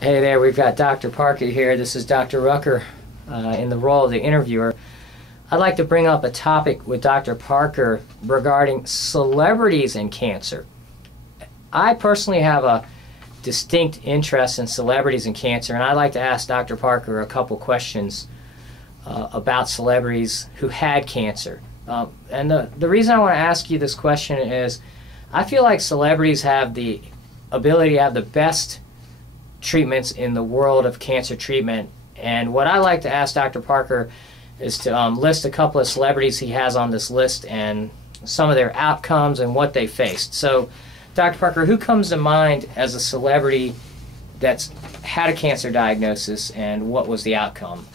Hey there, we've got Dr. Parker here. This is Dr. Rucker in the role of the interviewer. I'd like to bring up a topic with Dr. Parker regarding celebrities and cancer. I personally have a distinct interest in celebrities and cancer, and I'd like to ask Dr. Parker a couple questions about celebrities who had cancer. And the reason I want to ask you this question is I feel like celebrities have the ability to have the best treatments in the world of cancer treatment. And what I like to ask Dr. Parker is to list a couple of celebrities he has on this list and some of their outcomes and what they faced. So, Dr. Parker, who comes to mind as a celebrity that's had a cancer diagnosis and what was the outcome?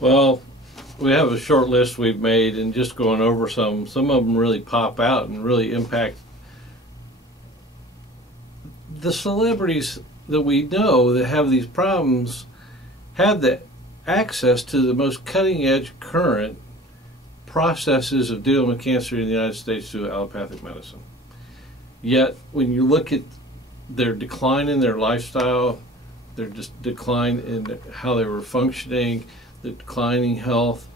Well, we have a short list we've made, and just going over some of them really pop out and really impact the celebrities that we know that have these problems. Have the access to the most cutting-edge current processes of dealing with cancer in the United States through allopathic medicine. Yet, when you look at their decline in their lifestyle, their decline in how they were functioning, the declining health,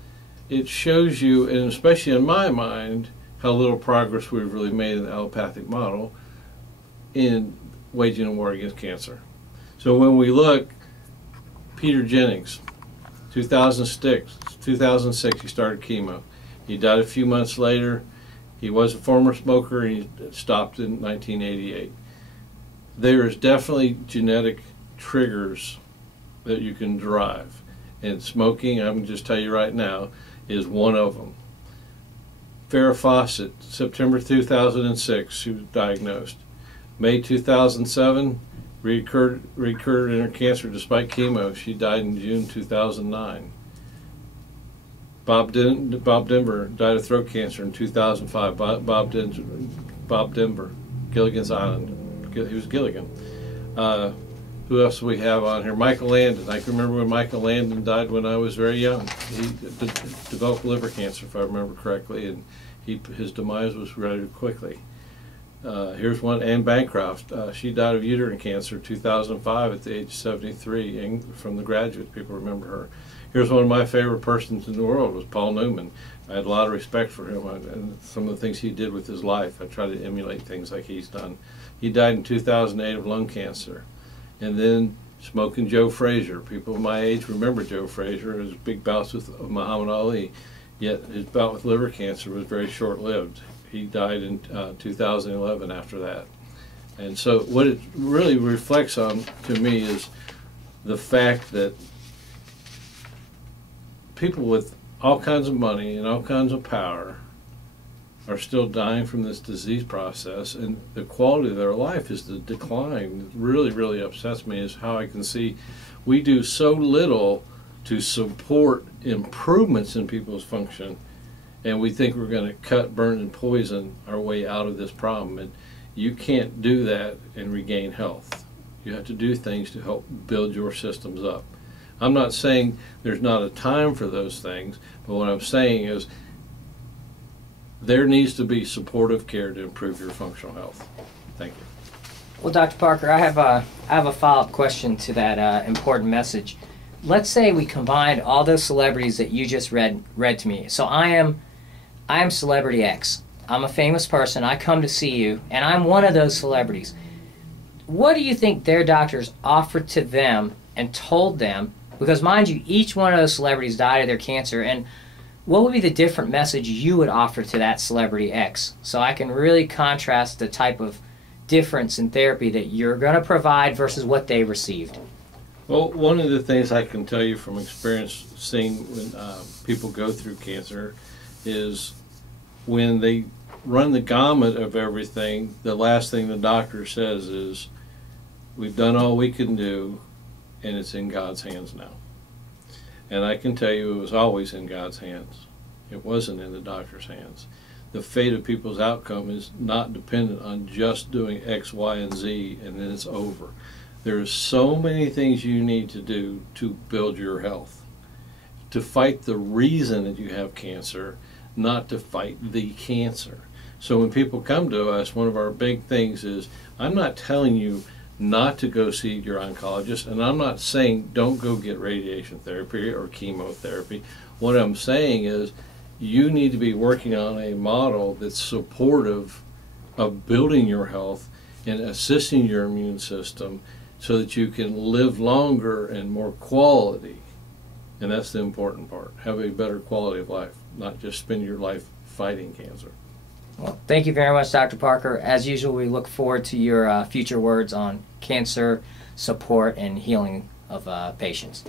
it shows you, and especially in my mind, how little progress we've really made in the allopathic model in waging a war against cancer. So when we look, Peter Jennings, 2006, he started chemo. He died a few months later. He was a former smoker, and he stopped in 1988. There is definitely genetic triggers that you can drive. And smoking, I'm going to just tell you right now, is one of them. Farrah Fawcett, September 2006, she was diagnosed. May 2007, recurred in her cancer despite chemo. She died in June 2009. Bob Denver died of throat cancer in 2005. Bob Denver, Gilligan's Island. He was Gilligan. Who else do we have on here? Michael Landon. I can remember when Michael Landon died when I was very young. He developed liver cancer, if I remember correctly, and his demise was rather quickly. Here's one, Anne Bancroft. She died of uterine cancer in 2005 at the age of 73, from The Graduate. People remember her. Here's one of my favorite persons in the world, was Paul Newman. I had a lot of respect for him and some of the things he did with his life. I try to emulate things like he's done. He died in 2008 of lung cancer. And then Smoking Joe Frazier. People of my age remember Joe Frazier, his big bouts with Muhammad Ali, yet his bout with liver cancer was very short-lived. He died in 2011 after that. And so what it really reflects on to me is the fact that people with all kinds of money and all kinds of power are still dying from this disease process, and the quality of their life is the decline. It really, really upsets me is how I can see we do so little to support improvements in people's function, and we think we're going to cut, burn, and poison our way out of this problem. And you can't do that and regain health. You have to do things to help build your systems up. I'm not saying there's not a time for those things, but what I'm saying is there needs to be supportive care to improve your functional health. Thank you. Well, Dr. Parker, I have a follow-up question to that important message. Let's say we combined all those celebrities that you just read to me. So I am celebrity X. I'm a famous person. I come to see you, and I'm one of those celebrities. What do you think their doctors offered to them and told them? Because mind you, each one of those celebrities died of their cancer, and what would be the different message you would offer to that celebrity X? So I can really contrast the type of difference in therapy that you're going to provide versus what they received. Well, one of the things I can tell you from experience seeing when people go through cancer is when they run the gamut of everything, the last thing the doctor says is, we've done all we can do, and it's in God's hands now. And I can tell you it was always in God's hands. It wasn't in the doctor's hands. The fate of people's outcome is not dependent on just doing X, Y, and Z, and then it's over. There are so many things you need to do to build your health, to fight the reason that you have cancer, not to fight the cancer. So when people come to us, one of our big things is, I'm not telling you not to go see your oncologist. And I'm not saying don't go get radiation therapy or chemotherapy. What I'm saying is you need to be working on a model that's supportive of building your health and assisting your immune system so that you can live longer and more quality. And that's the important part. Have a better quality of life, not just spend your life fighting cancer. Well, thank you very much, Dr. Parker. As usual, we look forward to your future words on cancer support and healing of patients.